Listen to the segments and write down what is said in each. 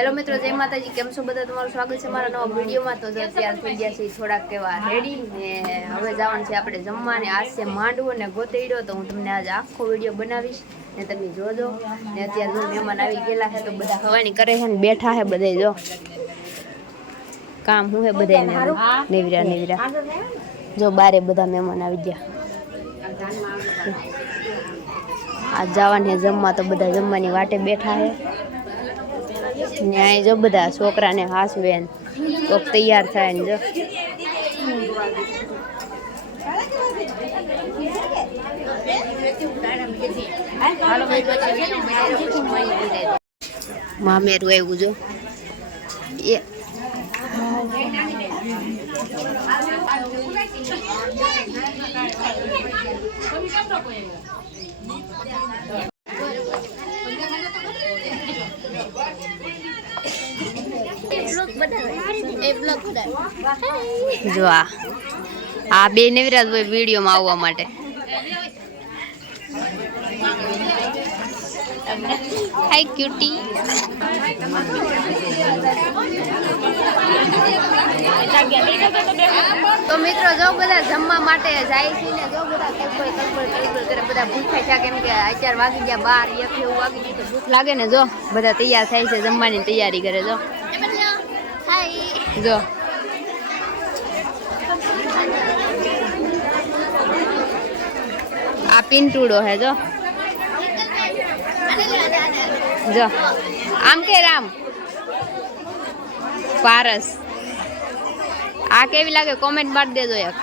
Hello મિત્રો, જય માતાજી. કેમ છો બધા? તમારું સ્વાગત છે મારા નવા વિડીયોમાં. તો અત્યારે થઈ ગયા છે થોડાક કેવા રેડી ને હવે જવાનું છે આપણે જમવાને. આજ છે માંડવો ને ગોતેડ્યો. તો હું તમને આજે આખો વિડીયો બનાવીશ ને તમે જોજો. ને અત્યારે જો મહેમાન આવી ગયેલા છે તો બધા હવાની કરે છે ને બેઠા છે બધા. જો કામ હું હે બધા નેવરા જો બારે બધા મહેમાન આવી ગયા. આ જવાની જમવા તો બધા જમવાની વાટે બેઠા છે. ન્યાય જો બધા છોકરાને હાસવે કોક તૈયાર થાય ને જો મામેરું આવ્યું જો એ જો આ બે નવરાજ હોય વિડીયોમાં આવવા માટે. હાય ક્યુટી. તો મિત્રો જો બધા જમવા માટે જાય છે ને જો બધા કલબલ કરે બધા ભૂખાય છે કેમ કે 11 વાગી ગયા 12 1 એવું વાગી ગયું તો ભૂખ લાગે ને. જો બધા તૈયાર થાય છે જમવાની તૈયારી કરે. જો જો આ પિન્ટુડો હે જો જો આમ કે રામ પારસ. આ કેવી લાગે કોમેન્ટ મારી દેજો એક.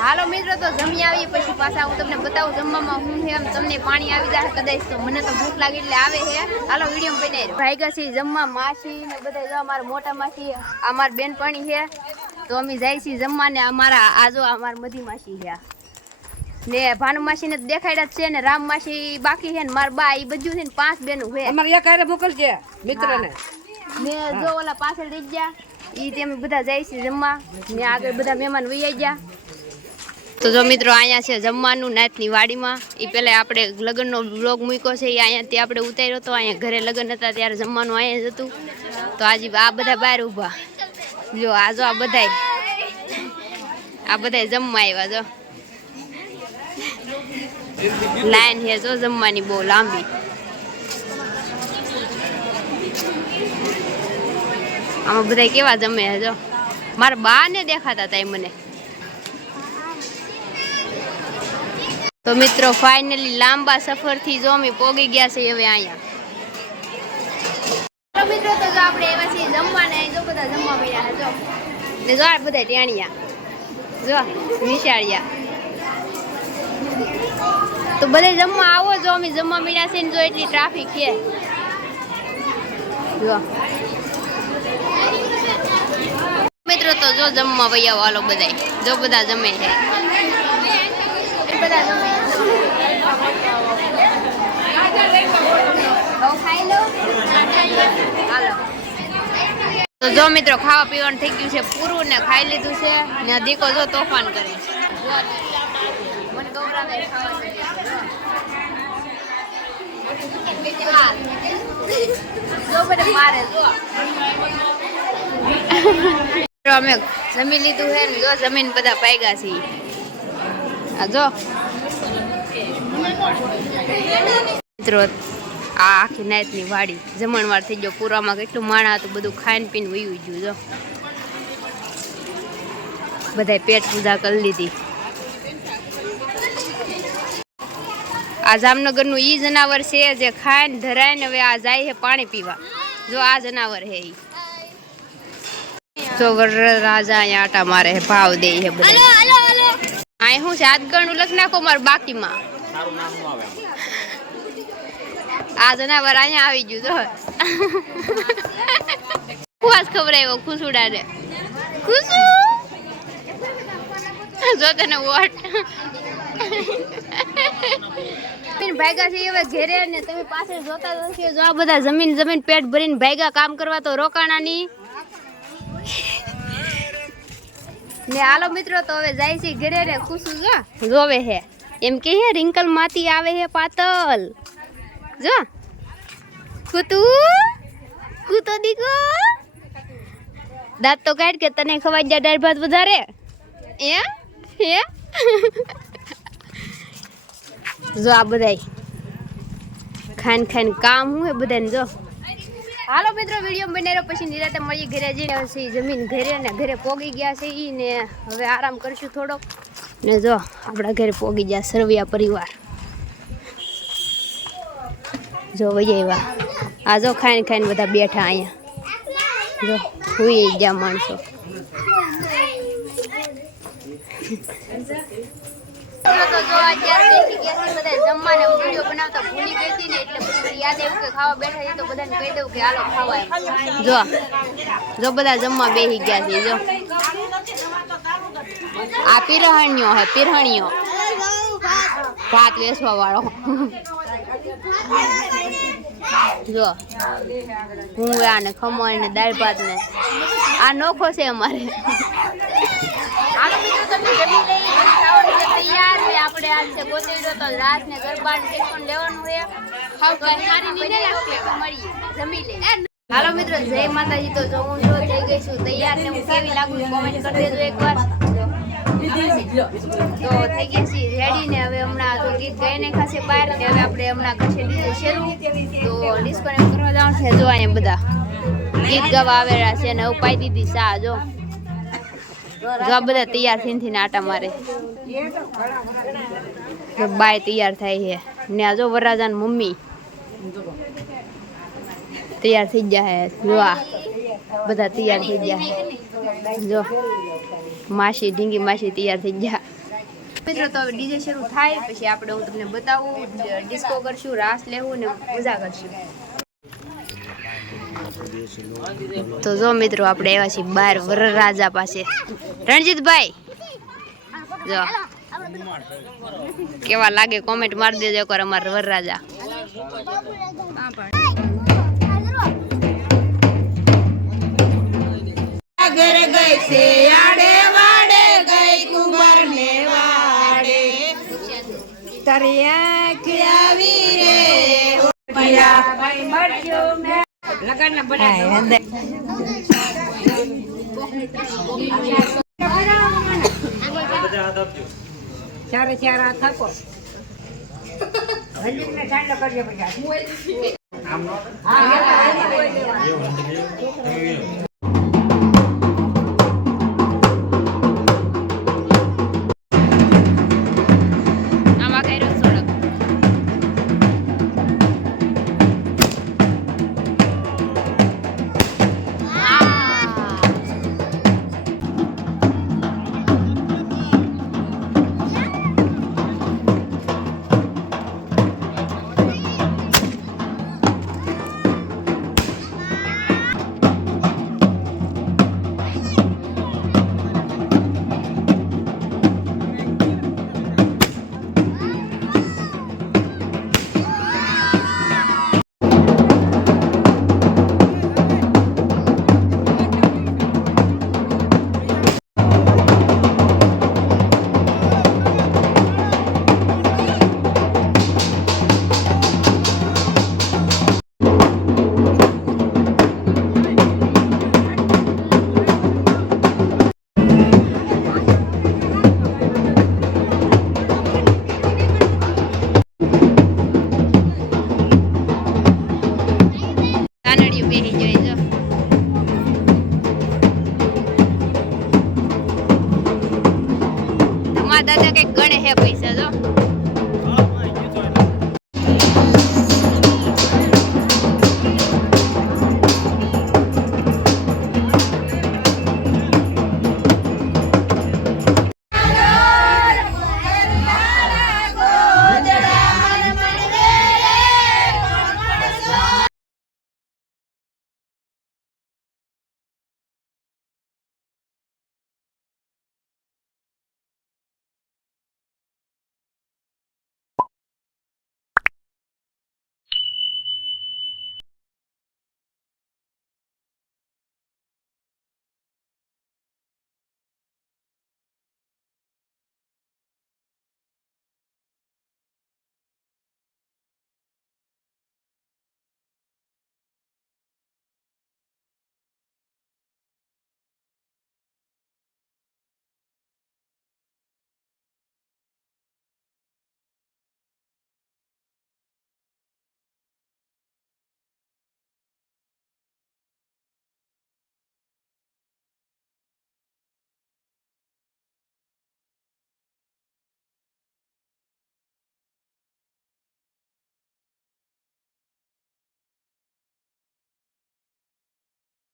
હાલો મિત્રો, તો જમી આવી પછી પાછા હું તમને બતાવું જમવામાં હું છે. તમને પાણી આવી જાય કદાચ તો મને તો ભૂખ લાગી એટલે આવે છે. હાલો વિડીયો બનાવી ભાઈગા છે જમવા. માસી ને બધા જો અમારા મોટા માસી અમારા બેનપણી છે તો અમે જાય છીએ જમવા. ને અમારા આજો અમારા મધી માસી છે ને ભાનુ માસી ને દેખાડ્યા છે ને રામ માસી બાકી છે ને મારા બા એ બધું છે ને 5 બેનું છે. અમારે એક આરે મોકલજે મિત્રને ને જો ઓલા પાછળ રહી ગયા ઈ તેમ બધા જાય છે જમવા ને આગળ બધા મહેમાન વૈયા ગયા. તો જો મિત્રો અહીંયા છે જમવાનું નાતની વાડીમાં. એ પહેલાં આપણે લગ્નનો બ્લોગ મૂક્યો છે એ અહીંયાથી આપણે ઉતાર્યો હતો. અહીંયા ઘરે લગ્ન હતા ત્યારે જમવાનું અહીંયા જ હતું. તો આજે આ બધા બહાર ઊભા જો આ જો આ બધા જમવા આવ્યા. જો લાઈન છે જો જમવાની બહુ લાંબી. આમાં બધા કેવા જમે છે જો મારા બા ને દેખાતા હતા મને. તો મિત્રો ફાઇનલી લાંબા સફરથી જો અમે પોગી ગયા છે હવે અહીંયા. મિત્રો તો જો આપણે એવા છીએ જમવાને. જો બધા જમવા મળ્યા જો ને જો આ બધા ટેણિયા જો નિશાળિયા. તો બધે જમવા આવો. જો અમે જમવા મળ્યા છે ને જો એટલી ટ્રાફિક છે જો મિત્રો. તો જો જમવા વૈયા વાલો બધા જો બધા જમે છે બધા જમે. તો જો મિત્રો ખાવા પીવાનું થઈ ગયું છે પૂરું ને ખાઈ લીધું છે ને દીકો જો તોફાન કરે છે. મને ગૌરાવે જો બધા મારે જો અમે જમી લીધું છે ને જો જમીન બધા પાગ્યા છે. આ જો મિત્રો આ આખી નાતની વાડી જમણવાર થઈ ગયો પૂરામાં. કેટલું માણા હતું બધું ખાઈને પીને વયું ગયું. જો બધાય પેટ પૂજા કરી લીધી. આ જામનગરનું ઈ જનાવર છે જે ખાઈને ધરાઈને હવે આ જાય છે પાણી પીવા. જો આ જનાવર હે ઈ જો રાજા અહીંયા આટા મારે છે ભાવ દે છે બધા. અહીં શું છે આજગણું લખ નાખો મારું બાકીમાં. આ જનાવર અહીંયા આવી ગયું. જો ખુશ ખબર આવ્યો ખુશુડા ને ખુશુ જો તને વોટ ભાગ્યા છે હવે ઘેરે ને તમે પાછળ જોતા હશો. જો આ બધા જમીન પેટ ભરીને ભાગ્યા કામ કરવા તો રોકાણાની ને. હાલો મિત્રો તો હવે જાય છે ઘરે રે. ખુશુ જો જોવે હે એમ કે હે રિંકલ માથી આવે હે પાતલ. જો કુતુ કુતો દીકો દાંત તો કાઢ કે તને ખવાઈ જાય દાળ ભાત વધારે હે જો આ બધાય ખાન કામ હું હે બધાને જો હાલો મિત્રો વિડીયો બનાવ્યો પછી નિરાતે મળી ઘરે જઈને પછી જમીન ઘરે ને ઘરે પોગી ગયા છે ઈ ને હવે આરામ કરશું થોડોક ને જો આપણા ઘરે પોગી ગયા સરવિયા પરિવાર જો વૈયા આ જો ખાઈને બધા બેઠા અહીંયા જો હુઈ ગયા માણસો તો જો અત્યારે બેસી ગયા છે બધા જમવાને વિડીયો બનાવતા ભૂલી ગઈ હતી ને એટલે પછી યાદ આવ્યું કે ખાવા બેઠા છે તો બધાને કહી દઉં કે હાલો ખાવા એમ. જો બધા જમવા બેસી ગયા છે જો આ પીરહણીઓ હે પીરહણીઓ ભાત વેચવા વાળો જો હું આને ખમણ ને દાળ ભાત ને આ નોખો છે અમારે હાલો મિત્રો તમે જમી લઈ ખાવાનું છે તૈયાર છે આપણે આજ છે ગોતેડો તો રાત ને ગરબા ને ટિફિન લેવાનું છે ખાવ કે સારી નીંદર આપણે મળીએ જમી લઈ હાલો મિત્રો જય માતાજી તો જો હું જો થઈ ગઈ છું તૈયાર ને હું કેવી લાગુ કોમેન્ટ કરી દેજો એકવાર તો થઈ ગયા છીએ રેડી ને હવે હમણાં તો ગીત ગાઈને ખાશે બહાર ને હવે આપણે હમણાં કરશે ડીજે શરૂ તો ડિસ્કનેક્ટ કરવા જવાનું છે જો અહીંયા બધા ગીત ગાવા આવેલા છે ને ઉપાઈ દીધી સા જો આ બધા તૈયાર થઈને આટા મારે બાય તૈયાર થાય છે ને આ જો વરરાજાન મમ્મી તૈયાર થઈ ગયા છે જો આ બધા તૈયાર થઈ ગયા જો માસી ઢીંગી માસી તૈયાર થઈ ગયા મિત્રો તો હવે ડીજે શરૂ થાય પછી આપણે હું તમને બતાવું ડિસ્કો કરશું રાસ લેવું ને મજા કરશું તો જો મિત્રો આપણે આવ્યા છીએ બહાર વરરાજા પાસે રણજીતભાઈ જો કેવા લાગે કોમેન્ટ મારી દેજો એકવાર અમારા વરરાજા ઘર ગઈ છે આડે વાડે ગઈ કુમાર ને વાડે તારી આંખ આવી રે પયા ભાઈ મળ્યો મે લગન ના બનાય ચારે ચાર હાથ આપો હજી ને ઠંડો કરજો પછી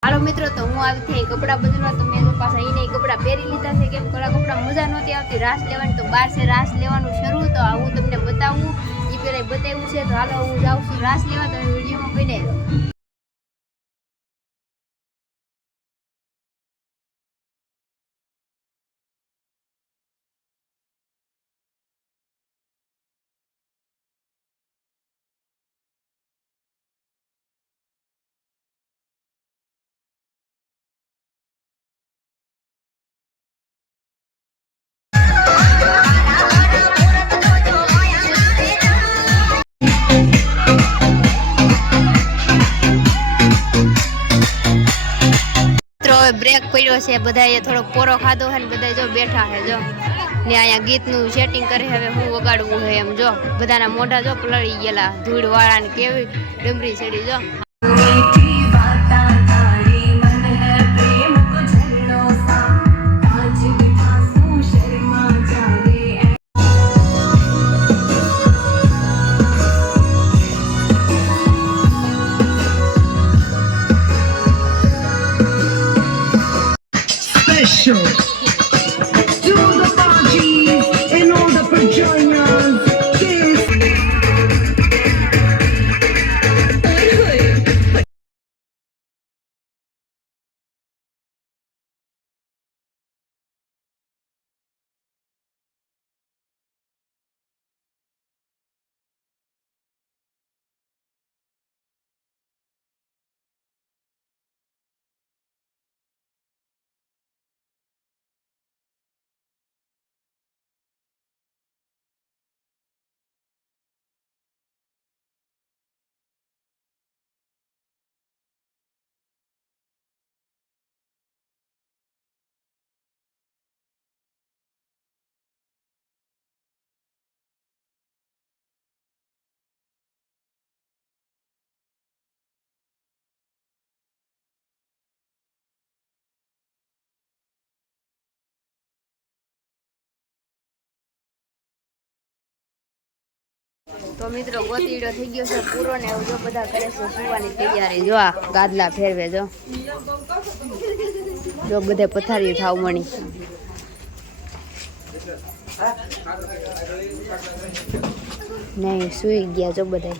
હાલો મિત્રો, તો હું આવી થઈ કપડાં બદલવા. તો મેં પાછા એને કપડાં પહેરી લીધા છે. કેમ કડા કપડાં મજા નહોતી આવતી રાસ લેવાની. તો બહાર છે રાસ લેવાનું શરૂ. તો હું તમને બતાવું. એ પહેલાં બતાવ્યું છે. તો હાલો હું જાઉં છું રાસ લેવા. તો વિડીયોમાં બનાવી દો. બ્રેક પડ્યો છે. બધાએ થોડો પોરો ખાધો છે ને બધા જો બેઠા છે. જો ને અહીંયા ગીતનું સેટિંગ કરે. હવે હું વગાડવું છે એમ. જો બધાના મોઢા જો પલળી ગયેલા ધૂળ વાળા ને કેવી ડમરી ચડી. જો special to the parties and all the pajamas. તો મિત્રો ગોતીડો થઈ ગયો છે પૂરો ને એવું જો બધા કરે છે સુવાની તૈયારી. જો આ ગાદલા ફેરવે. જો બધે પથારી થાવ મણી. નહીં સુઈ ગયા જો બધા.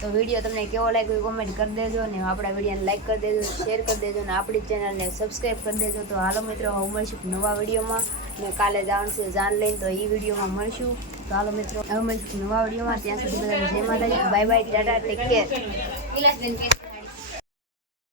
તો વિડીયો તમને કેવો લાગ્યો કોમેન્ટ કરી દેજો ને આપણા વિડીયોને લાઈક કરી દેજો, શેર કરી દેજો ને આપણી ચેનલને સબસ્ક્રાઈબ કરી દેજો. તો હાલો મિત્રો, હવે મળીશું નવા વિડીયોમાં ને કાલે જવાનું છે જાન લઈને. તો એ વિડીયોમાં મળીશું. તો હાલો મિત્રો, હવે મળીશું નવા વિડીયોમાં. ત્યાં સુધી બધાને જય માતાજી, bye bye, Tata, take care.